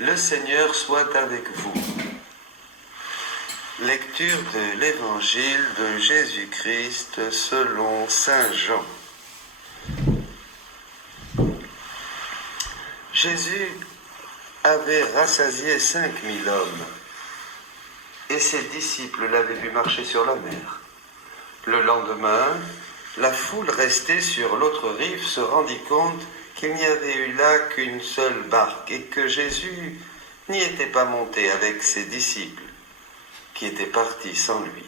Le Seigneur soit avec vous. Lecture de l'Évangile de Jésus-Christ selon saint Jean. Jésus avait rassasié 5000 hommes, et ses disciples l'avaient vu marcher sur la mer. Le lendemain, la foule restée sur l'autre rive se rendit compte qu'il n'y avait eu là qu'une seule barque et que Jésus n'y était pas monté avec ses disciples, qui étaient partis sans lui.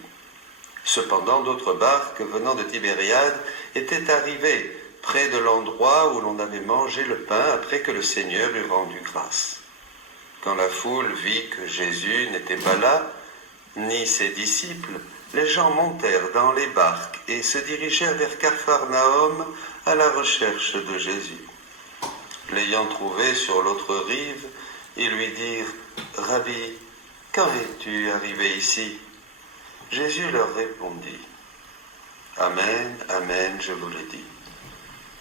Cependant, d'autres barques venant de Tibériade étaient arrivées près de l'endroit où l'on avait mangé le pain après que le Seigneur eut rendu grâce. Quand la foule vit que Jésus n'était pas là, ni ses disciples, les gens montèrent dans les barques et se dirigèrent vers Capharnaüm à la recherche de Jésus. L'ayant trouvé sur l'autre rive, ils lui dirent « Rabbi, quand es-tu arrivé ici ?» Jésus leur répondit « Amen, amen, je vous le dis.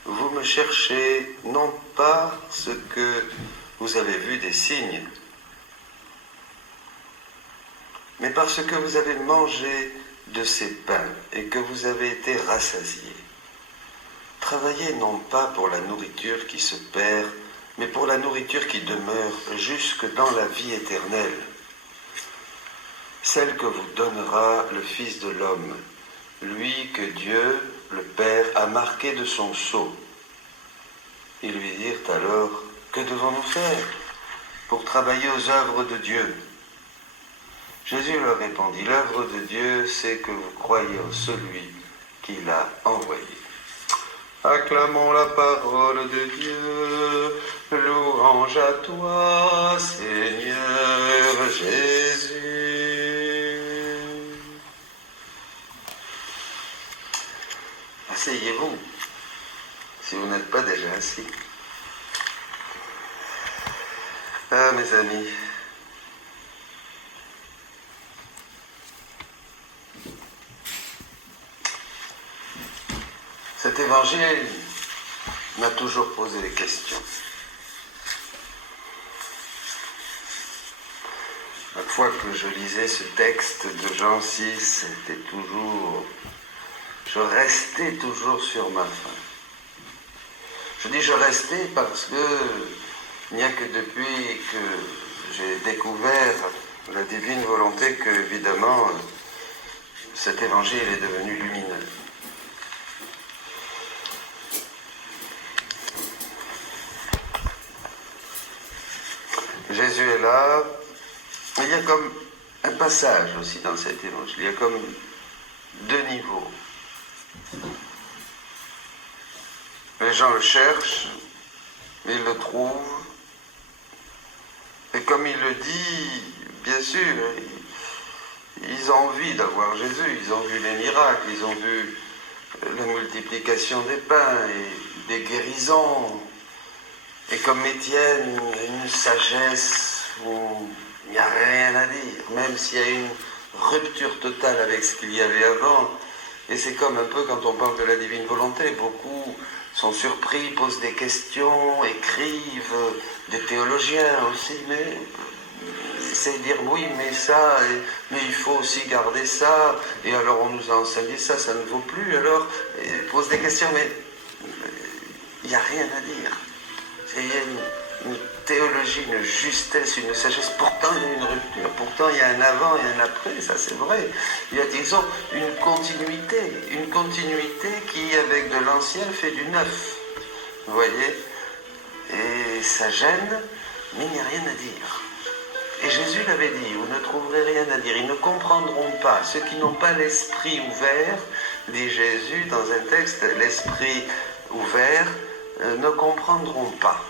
Vous me cherchez non pas parce que vous avez vu des signes, mais parce que vous avez mangé de ces pains et que vous avez été rassasiés. Travaillez non pas pour la nourriture qui se perd, mais pour la nourriture qui demeure jusque dans la vie éternelle, celle que vous donnera le Fils de l'homme, lui que Dieu, le Père, a marqué de son sceau. » Ils lui dirent alors, « Que devons-nous faire pour travailler aux œuvres de Dieu ?» Jésus leur répondit, « L'œuvre de Dieu, c'est que vous croyez en celui qui l'a envoyé. » Acclamons la parole de Dieu, louange à toi, Seigneur Jésus. Asseyez-vous, si vous n'êtes pas déjà assis. Ah, mes amis, cet évangile m'a toujours posé des questions. Chaque fois que je lisais ce texte de Jean 6, je restais toujours sur ma faim. Je dis je restais parce que il n'y a que depuis que j'ai découvert la divine volonté que, évidemment, cet évangile est devenu lumineux. Jésus est là. Il y a comme un passage aussi dans cet évangile. Il y a comme deux niveaux. Les gens le cherchent, ils le trouvent. Et comme il le dit, bien sûr, ils ont envie d'avoir Jésus. Ils ont vu les miracles, ils ont vu la multiplication des pains et des guérisons. Et comme Étienne, une sagesse où il n'y a rien à dire, même s'il y a une rupture totale avec ce qu'il y avait avant. Et c'est comme un peu quand on parle de la divine volonté, beaucoup sont surpris, posent des questions, écrivent, des théologiens aussi, mais c'est dire oui, mais ça, mais il faut aussi garder ça, et alors on nous a enseigné ça, ça ne vaut plus, alors posent des questions, mais il n'y a rien à dire. Il y a une théologie, une justesse, une sagesse. Pourtant, il y a une rupture. Pourtant, il y a un avant et un après, ça c'est vrai. Il y a, disons, une continuité qui, avec de l'ancien, fait du neuf. Vous voyez ? Et ça gêne, mais il n'y a rien à dire. Et Jésus l'avait dit, vous ne trouverez rien à dire. Ils ne comprendront pas. Ceux qui n'ont pas l'esprit ouvert, dit Jésus dans un texte, l'esprit ouvert, ne comprendront pas.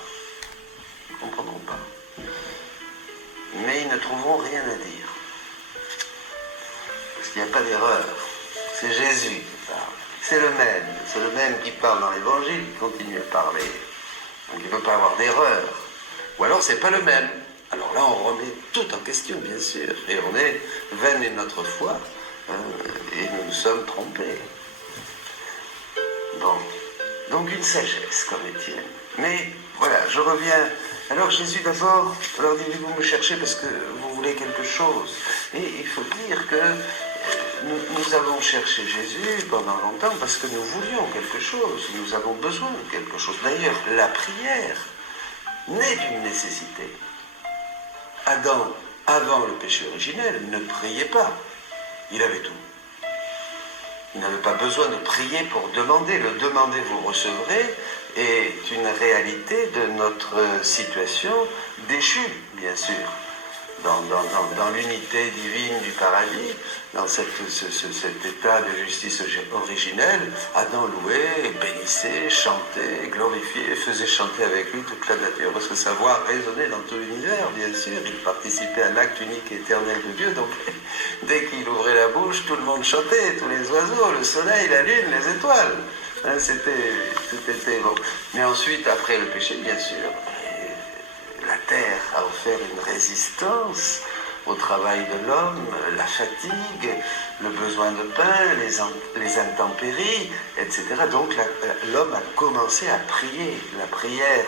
Ils ne comprendront pas. Mais ils ne trouveront rien à dire. Parce qu'il n'y a pas d'erreur. C'est Jésus qui parle. C'est le même qui parle dans l'Évangile, qui continue à parler. Donc il ne peut pas avoir d'erreur. Ou alors c'est pas le même. Alors là on remet tout en question, bien sûr. Et on est vaine est notre foi. Et nous nous sommes trompés. Bon. Donc une sagesse comme Étienne. Mais voilà, je reviens. Alors Jésus d'abord leur dit, vous me cherchez parce que vous voulez quelque chose. Et il faut dire que nous avons cherché Jésus pendant longtemps parce que nous voulions quelque chose. Nous avons besoin de quelque chose. D'ailleurs, la prière naît d'une nécessité. Adam, avant le péché originel, ne priait pas. Il avait tout. Il n'avait pas besoin de prier pour demander. Le demander, vous recevrez, est une réalité de notre situation déchue, bien sûr. Dans l'unité divine du paradis, dans cet état de justice originelle, Adam louait, bénissait, chantait, glorifiait, faisait chanter avec lui toute la nature, parce que sa voix résonnait dans tout l'univers, bien sûr. Il participait à l'acte unique et éternel de Dieu, donc dès qu'il ouvrait la bouche, tout le monde chantait, tous les oiseaux, le soleil, la lune, les étoiles. Hein, c'était bon. Mais ensuite, après le péché, bien sûr, la terre a offert une résistance au travail de l'homme, la fatigue, le besoin de pain, les intempéries, etc. Donc l'homme a commencé à prier. La prière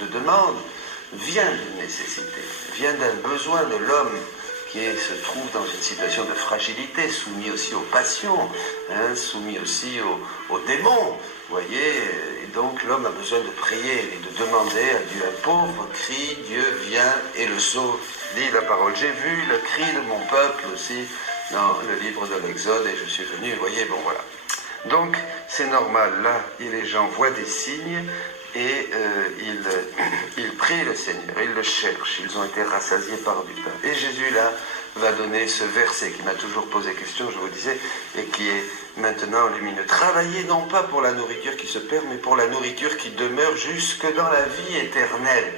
de demande vient d'une nécessité, vient d'un besoin de l'homme qui se trouve dans une situation de fragilité, soumis aussi aux passions, hein, soumis aussi aux démons. Vous voyez, et donc l'homme a besoin de prier et de demander à Dieu. Un pauvre crie, Dieu vient et le sauve. Dit la parole, j'ai vu le cri de mon peuple aussi dans le livre de l'Exode et je suis venu, vous voyez, bon voilà. Donc c'est normal, là, les gens voient des signes et ils prient le Seigneur, ils le cherchent, ils ont été rassasiés par du pain. Et Jésus là va donner ce verset qui m'a toujours posé question, je vous disais, et qui est maintenant lumineux. Travaillez non pas pour la nourriture qui se perd, mais pour la nourriture qui demeure jusque dans la vie éternelle.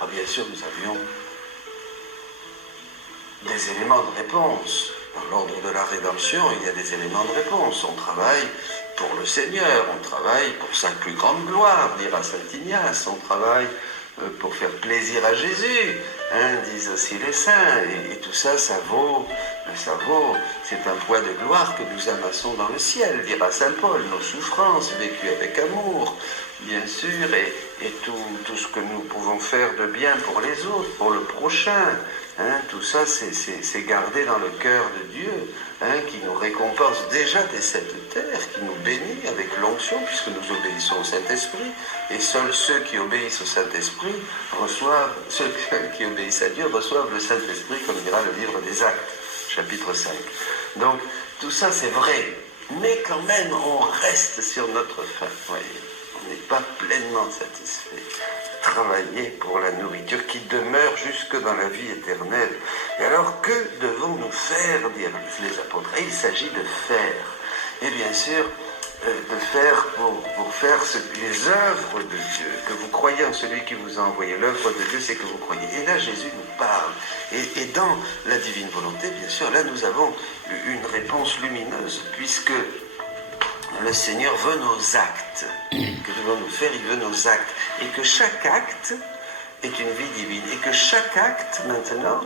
Ah bien sûr, nous avions des éléments de réponse. Dans l'ordre de la rédemption, il y a des éléments de réponse. On travaille pour le Seigneur, on travaille pour sa plus grande gloire, dira saint Ignace, on travaille pour faire plaisir à Jésus, hein, disent aussi les saints, et tout ça, ça vaut, c'est un poids de gloire que nous amassons dans le ciel, dira saint Paul, nos souffrances vécues avec amour, bien sûr, et tout ce que nous pouvons faire de bien pour les autres, pour le prochain, hein, tout ça, c'est gardé dans le cœur de Dieu, hein, qui nous récompense déjà dès cette terre, qui nous bénit avec l'onction, puisque nous obéissons au Saint-Esprit, et seuls ceux qui obéissent au Saint-Esprit ceux qui obéissent à Dieu reçoivent le Saint-Esprit, comme dira le livre des Actes, chapitre 5. Donc, tout ça c'est vrai, mais quand même, on reste sur notre faim, voyez. On n'est pas pleinement satisfait. Travailler pour la nourriture qui demeure jusque dans la vie éternelle. Et alors, que devons-nous faire, dirent les apôtres? Et il s'agit de faire. Et bien sûr, de faire pour faire les œuvres de Dieu, que vous croyez en celui qui vous a envoyé. L'œuvre de Dieu, c'est que vous croyez. Et là, Jésus nous parle. Et dans la divine volonté, bien sûr, là, nous avons une réponse lumineuse, puisque le Seigneur veut nos actes. Que devons-nous faire? Il veut nos actes. Et que chaque acte est une vie divine. Et que chaque acte, maintenant,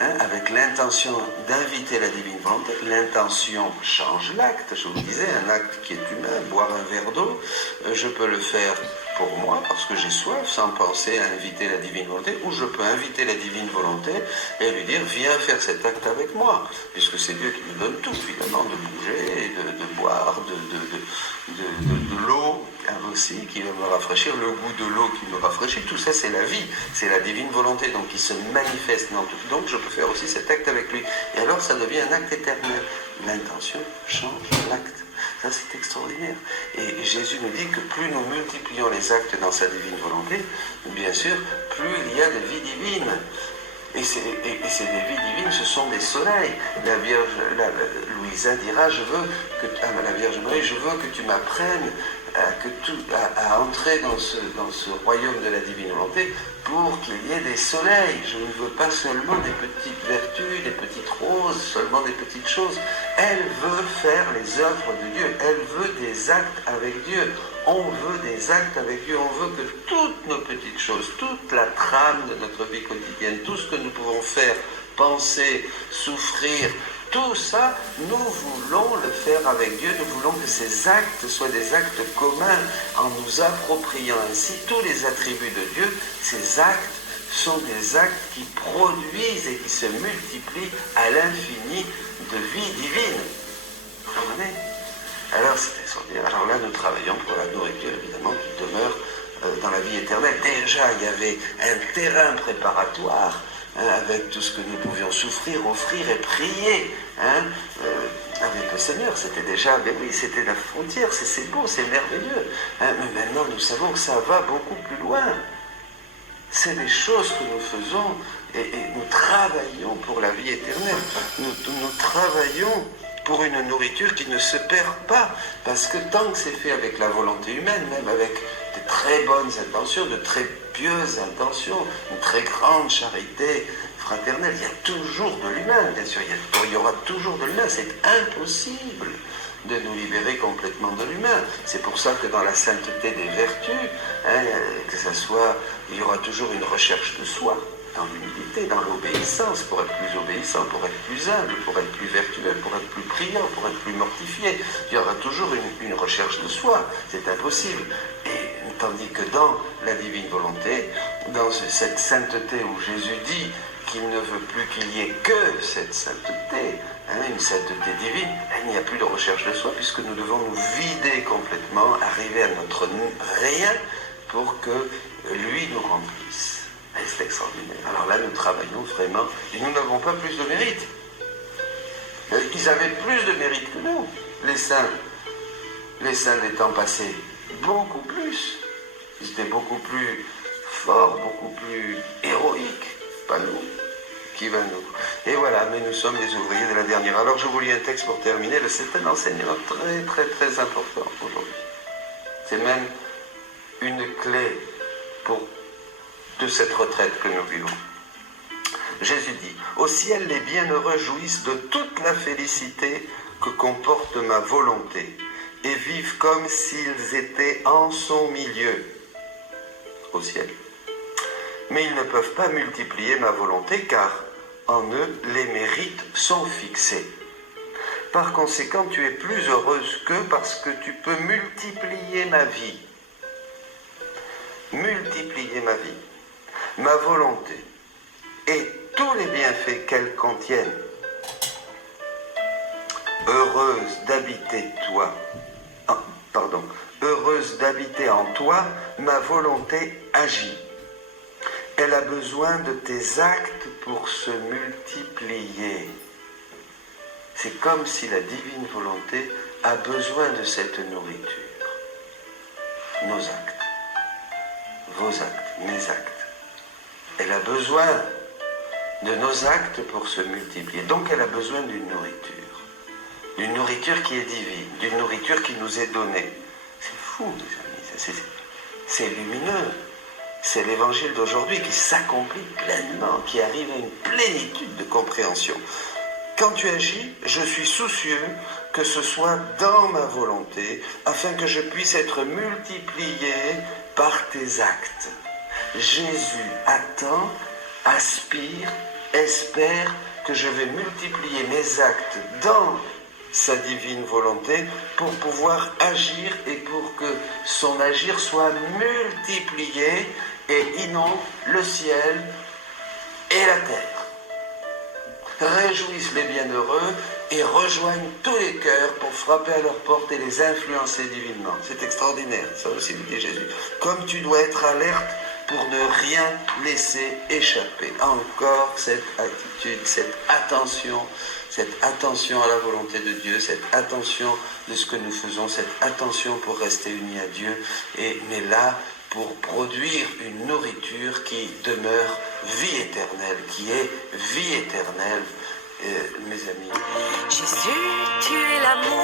hein, avec l'intention d'inviter la divine volonté, l'intention change l'acte. Je vous disais, un acte qui est humain, boire un verre d'eau, je peux le faire pour moi, parce que j'ai soif, sans penser à inviter la divine volonté, ou je peux inviter la divine volonté et lui dire, viens faire cet acte avec moi, puisque c'est Dieu qui nous donne tout, finalement, de bouger, de boire, de l'eau, hein, aussi, qui va me rafraîchir, le goût de l'eau qui me rafraîchit, tout ça c'est la vie, c'est la divine volonté, donc qui se manifeste dans tout. Donc je peux faire aussi cet acte avec lui. Et alors ça devient un acte éternel. L'intention change l'acte. Ça, c'est extraordinaire. Et Jésus nous dit que plus nous multiplions les actes dans sa divine volonté, bien sûr, plus il y a de vie divine. Et ces vies divines, ce sont des soleils. La Vierge, Louisa dira, la Vierge Marie, je veux que tu m'apprennes à entrer dans ce royaume de la divine volonté pour qu'il y ait des soleils. Je ne veux pas seulement des petites vertus, des petites roses, seulement des petites choses. Elle veut faire les œuvres de Dieu. Elle veut des actes avec Dieu. On veut des actes avec Dieu. On veut que toutes nos petites choses, toute la trame de notre vie quotidienne, tout ce que nous pouvons faire, penser, souffrir, Tout ça, nous voulons le faire avec Dieu, nous voulons que ces actes soient des actes communs en nous appropriant ainsi tous les attributs de Dieu. Ces actes sont des actes qui produisent et qui se multiplient à l'infini de vie divine. Vous comprenez? Alors c'est extraordinaire. Alors là, nous travaillons pour la nourriture, évidemment, qui demeure dans la vie éternelle. Déjà, il y avait un terrain préparatoire, avec tout ce que nous pouvions souffrir, offrir et prier avec le Seigneur. C'était déjà, mais oui, c'était la frontière, c'est beau, c'est merveilleux. Mais maintenant, nous savons que ça va beaucoup plus loin. C'est des choses que nous faisons et nous travaillons pour la vie éternelle. Nous travaillons pour une nourriture qui ne se perd pas, parce que tant que c'est fait avec la volonté humaine, même avec de très bonnes intentions, de très pieuses intentions, une très grande charité fraternelle, il y a toujours de l'humain, bien sûr, il y aura toujours de l'humain, c'est impossible de nous libérer complètement de l'humain. C'est pour ça que dans la sainteté des vertus, que ça soit, il y aura toujours une recherche de soi, dans l'humilité, dans l'obéissance, pour être plus obéissant, pour être plus humble, pour être plus vertueux, pour être plus priant, pour être plus mortifié. Il y aura toujours une recherche de soi, c'est impossible. Et tandis que dans la divine volonté, dans cette sainteté où Jésus dit qu'il ne veut plus qu'il y ait que cette sainteté, une sainteté divine, il n'y a plus de recherche de soi, puisque nous devons nous vider complètement, arriver à notre rien pour que lui nous remplisse. Et c'est extraordinaire. Alors là, nous travaillons vraiment, et nous n'avons pas plus de mérite. Ils avaient plus de mérite que nous, les saints des temps passés, beaucoup plus. Ils étaient beaucoup plus forts, beaucoup plus héroïques, pas nous. Qui va nous. Et voilà, mais nous sommes les ouvriers de la dernière. Alors je vous lis un texte pour terminer. C'est un enseignement très très très important aujourd'hui. C'est même une clé de cette retraite que nous vivons. Jésus dit, « Au ciel, les bienheureux jouissent de toute la félicité que comporte ma volonté et vivent comme s'ils étaient en son milieu. » Au ciel. Mais ils ne peuvent pas multiplier ma volonté car en eux les mérites sont fixés. Par conséquent, tu es plus heureuse qu'eux parce que tu peux multiplier ma vie. Multiplier ma vie, ma volonté et tous les bienfaits qu'elle contienne. Heureuse d'habiter heureuse d'habiter en toi, ma volonté agit. Elle a besoin de tes actes pour se multiplier. C'est comme si la divine volonté a besoin de cette nourriture. Nos actes, vos actes, mes actes. Elle a besoin de nos actes pour se multiplier. Donc elle a besoin d'une nourriture qui est divine, d'une nourriture qui nous est donnée. C'est fou, les amis, c'est lumineux. C'est l'évangile d'aujourd'hui qui s'accomplit pleinement, qui arrive à une plénitude de compréhension. Quand tu agis, je suis soucieux que ce soit dans ma volonté, afin que je puisse être multiplié par tes actes. Jésus attend, aspire, espère que je vais multiplier mes actes dans sa divine volonté pour pouvoir agir et pour que son agir soit multiplié et inonde le ciel et la terre. Réjouissent les bienheureux et rejoignent tous les cœurs pour frapper à leur porte et les influencer divinement. C'est extraordinaire, ça aussi nous dit Jésus. Comme tu dois être alerte pour ne rien laisser échapper. Encore cette attitude, cette attention à la volonté de Dieu, cette attention de ce que nous faisons, cette attention pour rester unis à Dieu, mais là, pour produire une nourriture qui demeure vie éternelle, qui est vie éternelle, mes amis. Jésus, tu es l'amour.